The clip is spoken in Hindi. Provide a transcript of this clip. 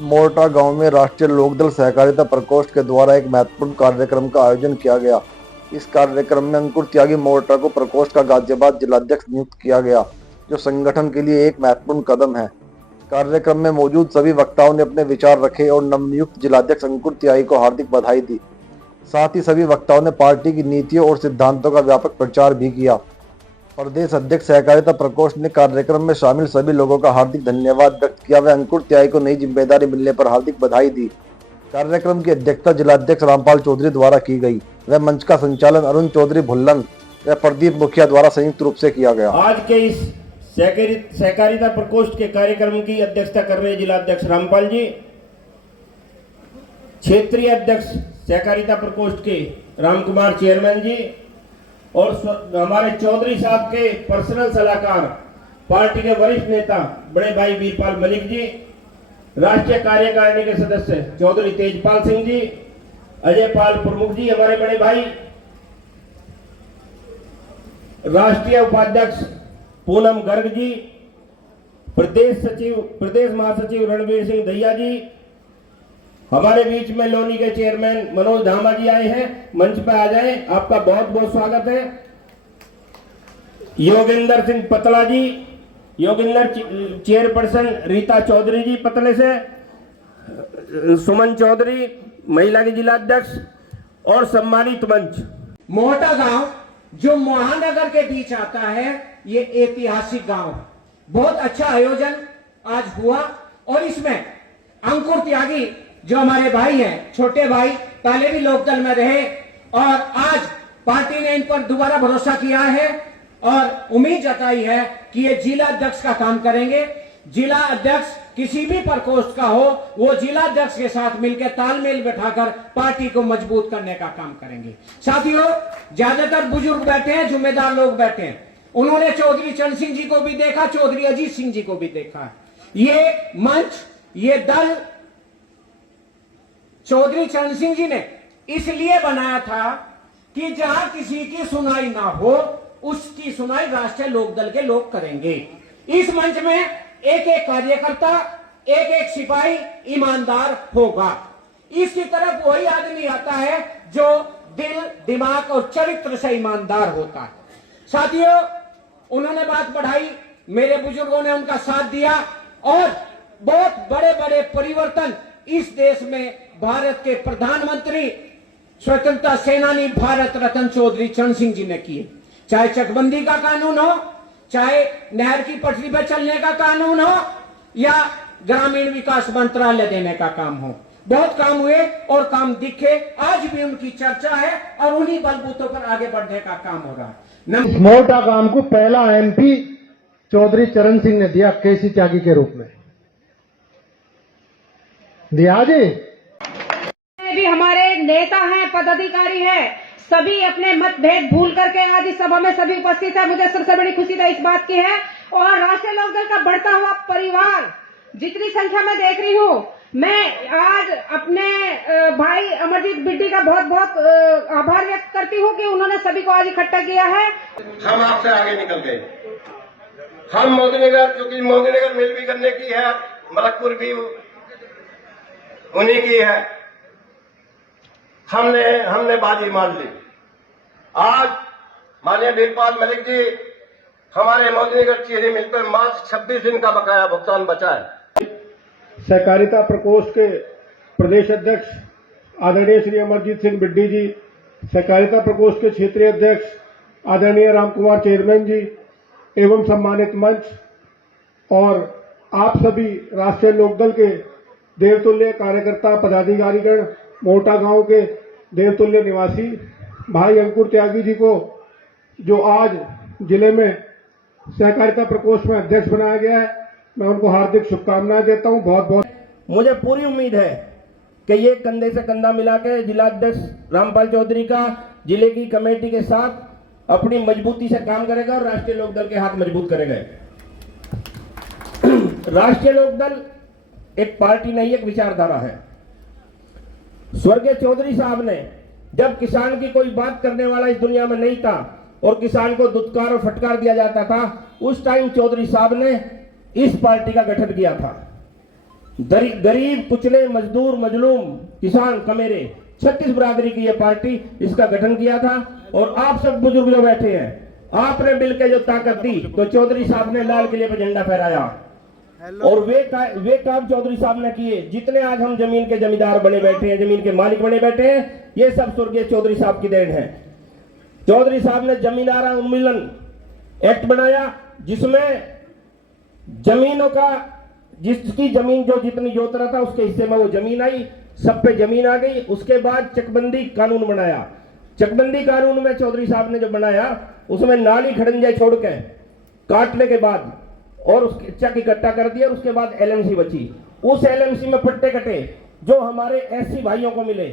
मोरटा गांव में राष्ट्रीय लोकदल सहकारिता प्रकोष्ठ के द्वारा एक महत्वपूर्ण कार्यक्रम का आयोजन किया गया। इस कार्यक्रम में अंकुर त्यागी मोरटा को प्रकोष्ठ का गाजियाबाद जिलाध्यक्ष नियुक्त किया गया, जो संगठन के लिए एक महत्वपूर्ण कदम है। कार्यक्रम में मौजूद सभी वक्ताओं ने अपने विचार रखे और नवनियुक्त जिलाध्यक्ष अंकुर त्यागी को हार्दिक बधाई दी। साथ ही सभी वक्ताओं ने पार्टी की नीतियों और सिद्धांतों का व्यापक प्रचार भी किया। प्रदेश अध्यक्ष सहकारिता प्रकोष्ठ ने कार्यक्रम में शामिल सभी लोगों का हार्दिक धन्यवाद व्यक्त किया व अंकुर त्यागी को नई जिम्मेदारी मिलने पर हार्दिक बधाई दी। कार्यक्रम की अध्यक्षता जिलाध्यक्ष रामपाल चौधरी द्वारा की गई व मंच का संचालन अरुण चौधरी भुल्लन व प्रदीप मुखिया द्वारा संयुक्त रूप से किया गया। आज के इस सहकारिता प्रकोष्ठ के कार्यक्रम की अध्यक्षता कर रहे जिलाध्यक्ष रामपाल जी, क्षेत्रीय अध्यक्ष सहकारिता प्रकोष्ठ के रामकुमार चेयरमैन जी और हमारे चौधरी साहब के पर्सनल सलाहकार पार्टी के वरिष्ठ नेता बड़े भाई वीरपाल मलिक जी, राष्ट्रीय कार्यकारिणी के सदस्य चौधरी तेजपाल सिंह जी, अजय पाल प्रमुख जी हमारे बड़े भाई, राष्ट्रीय उपाध्यक्ष पूनम गर्ग जी, प्रदेश महासचिव रणवीर सिंह दहिया जी, हमारे बीच में लोनी के चेयरमैन मनोज धामा जी आए हैं, मंच पर आ जाएं, आपका बहुत बहुत स्वागत है। योगेंद्र सिंह पतला जी, योगेंद्र चेयरपर्सन रीता चौधरी जी पतले से, सुमन चौधरी महिला के जिलाध्यक्ष और सम्मानित मंच। मोरटा गांव जो महानगर के बीच आता है, ये ऐतिहासिक गांव, बहुत अच्छा आयोजन आज हुआ और इसमें अंकुर त्यागी जो हमारे भाई हैं, छोटे भाई, पहले भी लोकदल में रहे और आज पार्टी ने इन पर दोबारा भरोसा किया है और उम्मीद जताई है कि ये जिला अध्यक्ष का काम करेंगे। जिला अध्यक्ष किसी भी प्रकोष्ठ का हो, वो जिला अध्यक्ष के साथ मिलकर तालमेल बैठाकर पार्टी को मजबूत करने का काम करेंगे। साथियों, ज्यादातर बुजुर्ग बैठे हैं, जिम्मेदार लोग बैठे हैं। उन्होंने चौधरी चरण सिंह जी को भी देखा, चौधरी अजीत सिंह जी को भी देखा। ये मंच, ये दल चौधरी चरण सिंह जी ने इसलिए बनाया था कि जहां किसी की सुनाई ना हो, उसकी सुनाई राष्ट्रीय लोकदल के लोग करेंगे। इस मंच में एक एक कार्यकर्ता, एक एक सिपाही ईमानदार होगा। इसकी तरफ वही आदमी आता है जो दिल, दिमाग और चरित्र से ईमानदार होता है। साथियों, उन्होंने बात बढ़ाई, मेरे बुजुर्गों ने उनका साथ दिया और बहुत बड़े बड़े परिवर्तन इस देश में भारत के प्रधानमंत्री, स्वतंत्रता सेनानी, भारत रत्न चौधरी चरण सिंह जी ने किए। चाहे चकबंदी का कानून हो, चाहे नहर की पटरी पर चलने का कानून हो या ग्रामीण विकास मंत्रालय देने का काम हो, बहुत काम हुए और काम दिखे। आज भी उनकी चर्चा है और उन्हीं बलबूतों पर आगे बढ़ने का काम हो रहा है। मोरटा गांव को पहला एमपी चौधरी चरण सिंह ने दिया, केसी त्यागी के रूप में दिया जी। भी हमारे नेता हैं, पदाधिकारी हैं, सभी अपने मतभेद भूल करके आज इस सभा में सभी उपस्थित है। मुझे सबसे बड़ी खुशी तो इस बात की है और राष्ट्रीय लोकदल का बढ़ता हुआ परिवार जितनी संख्या में देख रही हूँ, मैं आज अपने भाई अमरजीत बिड्डी का बहुत बहुत आभार व्यक्त करती हूँ कि उन्होंने सभी को आज इकट्ठा किया है। हम आपसे आगे निकल गए। हम मोदीनगर, क्योंकि मोदीनगर मिल भी करने की है, मलकपुर भी उन्हीं की है, हमने बाजी मान ली। आज माननीय वीरपाल मलिक जी हमारे मोदीनगर चीनी मिल पर मार्च 26 दिन का बकाया भुगतान बचा है। सहकारिता प्रकोष्ठ के प्रदेश अध्यक्ष आदरणीय श्री अमरजीत सिंह बिड्डी जी, सहकारिता प्रकोष्ठ के क्षेत्रीय अध्यक्ष आदरणीय रामकुमार चेयरमैन जी एवं सम्मानित मंच और आप सभी राष्ट्रीय लोकदल के देवतुल्य कार्यकर्ता, पदाधिकारीगण, मोरटा गांव के देवतुल्य निवासी भाई अंकुर त्यागी जी को जो आज जिले में सहकारिता प्रकोष्ठ में अध्यक्ष बनाया गया है, मैं उनको हार्दिक शुभकामनाएं देता हूं। बहुत बहुत मुझे पूरी उम्मीद है कि ये कंधे से कंधा मिला के जिलाध्यक्ष रामपाल चौधरी का जिले की कमेटी के साथ अपनी मजबूती से काम करेगा और राष्ट्रीय लोकदल के हाथ मजबूत करेगा। राष्ट्रीय लोकदल एक पार्टी नहीं, एक विचारधारा है। स्वर्गीय चौधरी साहब ने जब किसान की कोई बात करने वाला इस दुनिया में नहीं था और किसान को दुत्कार और फटकार दिया जाता था, उस टाइम चौधरी साहब ने इस पार्टी का गठन किया था। गरीब कुचले मजदूर मजलूम किसान कमेरे 36 बरादरी की यह पार्टी इसका गठन किया था। और आप सब बुजुर्ग जो बैठे हैं, आपने मिलकर जो ताकत दी, तो चौधरी साहब ने लाल किले पर झंडा फहराया और वे काम चौधरी साहब ने किए। जितने आज हम जमीन के जमींदार बने बैठे हैं, जमीन के मालिक बने बैठे हैं, ये सब स्वर्गीय चौधरी साहब की देन है। चौधरी साहब ने जमींदारा उन्मूलन एक्ट बनाया, जिसमें जमीनों का, जिसकी जमीन जो जितनी जोत रहा था उसके हिस्से में वो जमीन आई, सब पे जमीन आ गई। उसके बाद चकबंदी कानून बनाया। चकबंदी कानून में चौधरी साहब ने जो बनाया, उसमें नाली खड़ंजे छोड़ के काटने के बाद और उसके चक इकट्ठा कर दिया। उसके बाद एलएमसी बची। उस एलएमसी में पट्टे कटे जो हमारे एससी भाइयों को मिले।